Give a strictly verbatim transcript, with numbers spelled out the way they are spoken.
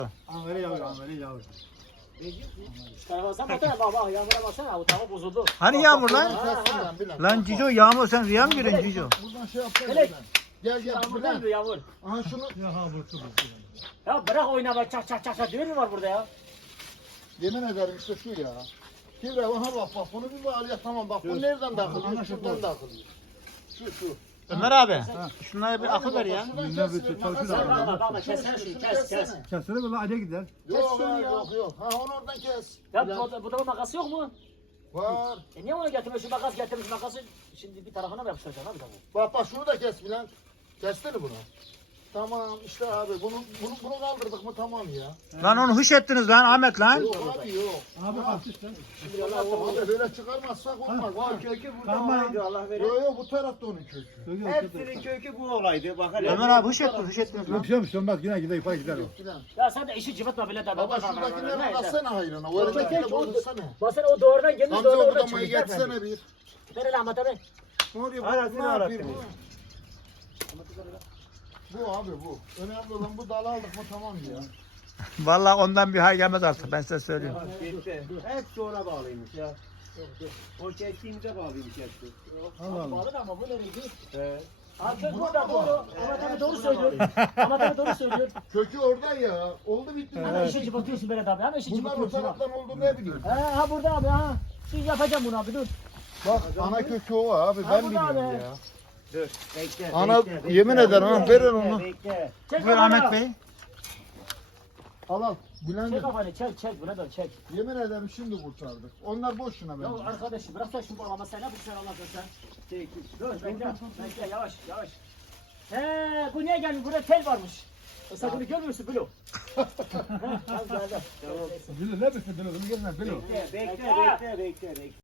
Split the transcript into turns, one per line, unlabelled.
Amele yavru, amele yavru.
Sen baksana baba, yağmura baksana, o tava bozuldu.
Hani yağmur lan? Lan Cico yağmur sen rüya mı görüyorsun Cico?
Buradan şey yapsana.
Hele.
Gel gel.
Yağmur
Bülent.
değil mi yağmur?
Aha şunu.
Ya ha burtu burtu.
Ya bırak oynama, çak çak çak çak, düğün mü var burada ya?
Yemin ederim işte şu ya. Kibra aha bak bak bunu bir bağlı ya tamam bak bu nereden takılıyor? Şuradan takılıyor. Şu şu.
Ömer abi şunlara bir akıl ver ya.
Şuradan
bir
kesilir,
çalışır
makas
abi.
var.
Bak bak bak,
Şunu,
keser
şunu,
şunu,
şunu
kes kes.
kessene.
Kesene böyle acı gider.
Yok
şunu
ha,
ya.
yok yok. Ha onu oradan kes.
Ya
Bülent.
bu, bu da makası yok mu?
Var.
E niye onu getirmiş, şu makas getirmiş makası, şimdi bir tarafına mı yapıştıracaksın abi tabii?
Bak bak şunu da kes Bülent. Kestini bunu. Tamam işte abi bunu bunu bunu kaldırdık mı tamam ya.
Lan onu hış ettiniz lan Ahmet lan.
Yok abi yok.
Abi kalk işte.
Şimdi Allah Allah.
Abi böyle çıkarmazsak olmaz. Ha.
Kökü burada
Tamam.
olaydı Allah verir.
Yok yok bu tarafta onun kökü.
Hepsinin kökü bu olaydı. Bak hele.
Ömer abi hış ettiniz hış ettiniz lan.
Yok şey yapmış olmaz yine gider yukarı gider o.
Filan.
Ya sen de işi cıvıtma bile de.
Baba şuradakileri
Neyse.
bakarsana hayrına. O
Orada
öndekileri
tek o-
bozdursana.
Basın o doğrudan gelmiş,
Hamza
doğru
o
oradan
budamayı
çıkacak.
geçsene bir.
Ver hele Ahmet abi.
Ne oluyor?
Arasını
Bu ne yapıyor
arattınız.
bu? Bu abi bu. Önemli olan bu dalı aldık mı tamam ya.
Vallahi ondan bir hay gelmez artık ben size söylüyorum.
Bitti. Hepsi ona bağlıymış ya. O çektiğimize bağlıymış hepsi.
Allah Allah.
Bağlı da ama bu nereydi?
He.
Abi kız burada doğru. Ahmet abi doğru söylüyor. Ahmet abi doğru söylüyor.
Kökü orada ya. Oldu bitti.
Hemen işi cıvıtıyorsun Berat abi. Hemen işi
Bunlar o
cıvıtıyorsun ha.
taraftan oldu ne bileyim.
He ha burada abi ha. Şimdi yapacağım bunu abi dur.
Bak ana kökü o abi
Ha,
ben
bu da
biliyorum
abi.
ya.
Dur. Bekle.
Ana,
bekle, bekle.
yemin ederim ha,
Bekle,
verin onu.
Bekle.
Çek
Buyur
kafanı.
Ahmet Bey.
Al al.
Çek
Bülent'im.
kafanı çek çek buna da çek.
Yemin ederim şimdi kurtardık. Onlar boşuna
Ya
bence.
arkadaşım bırak sen şu bağlama sen ne bu sen Allah'ın sen.
Çek.
Dur bekle bekle yavaş yavaş. He bu niye gelmiş burada tel varmış. E sen bunu görmüyorsun Bilo. Tamam geldi.
Bilo ne bilsin Bilo? Bunu gelmez Bilo.
Bekle. Bekle. Bekle. Bekle. Bekle.